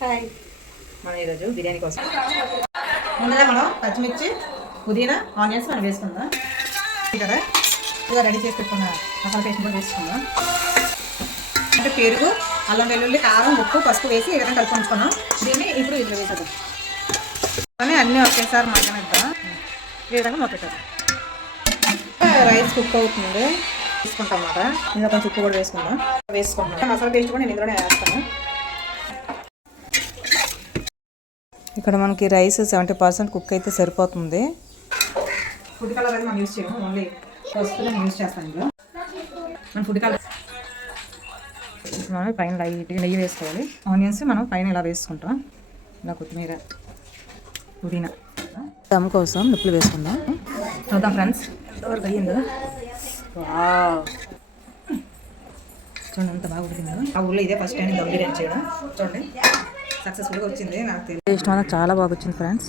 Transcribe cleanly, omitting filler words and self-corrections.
Hi. మనం ఈరోజు బిర్యానీ కోసం ముందుగా మనం పచ్చిమిర్చి పుదీనా ఆనియన్స్ మనం వేసుకుందాం కదా. ఇదిగా రెడీ చేసి పెట్టుకున్న మసాలా పేస్ట్ కూడా వేసుకుందాం. అంటే పెరుగు, అల్లం వెల్లుల్లి, కారం, ఉప్పు, పసుపు వేసి ఈ విధంగా కలిపి ఉంచుకున్నాం. దీన్ని ఇప్పుడు ఇందులో వేసేద్దాం. కానీ అన్నీ ఒకేసారి మగ్గనిద్దాం. ఈ విధంగా మొత్తం రైస్ కుక్ అవుతుంది తీసుకుంటాం అన్నమాట. ఇందులో కొంచెం ఉప్పు కూడా వేసుకుందాం. మసాలా పేస్ట్ కూడా నేను ఇందులోనే వేస్తాను. ఇక్కడ మనకి రైస్ 70% కుక్ అయితే సరిపోతుంది. ఫుడ్ కలర్ అయితే మనం యూజ్ చేయము, ఓన్లీ పసుపు నేను యూజ్ చేస్తాను. ఇందులో మన ఫుడ్ కలర్ మనం పైన లైట్గా నెయ్యి వేసుకోవాలి. ఆనియన్స్ మనం పైన ఇలా వేసుకుంటాం. ఇలా కొత్తిమీర, పుదీనా. దమ్ కోసం నిప్పులు వేసుకుందాం. చూద్దాం ఫ్రెండ్స్ ఎంతవరకు అయ్యిందో. చూడండి ఎంత బాగా ఉడికిందో. ఆ ఊళ్ళో ఇదే ఫస్ట్ టైం దమ్ బిర్యానీ చేయడం. చూడండి సక్సెస్ఫుల్గా వచ్చింది. నాకు టేస్ట్ మాత్రం చాలా బాగా వచ్చింది ఫ్రెండ్స్.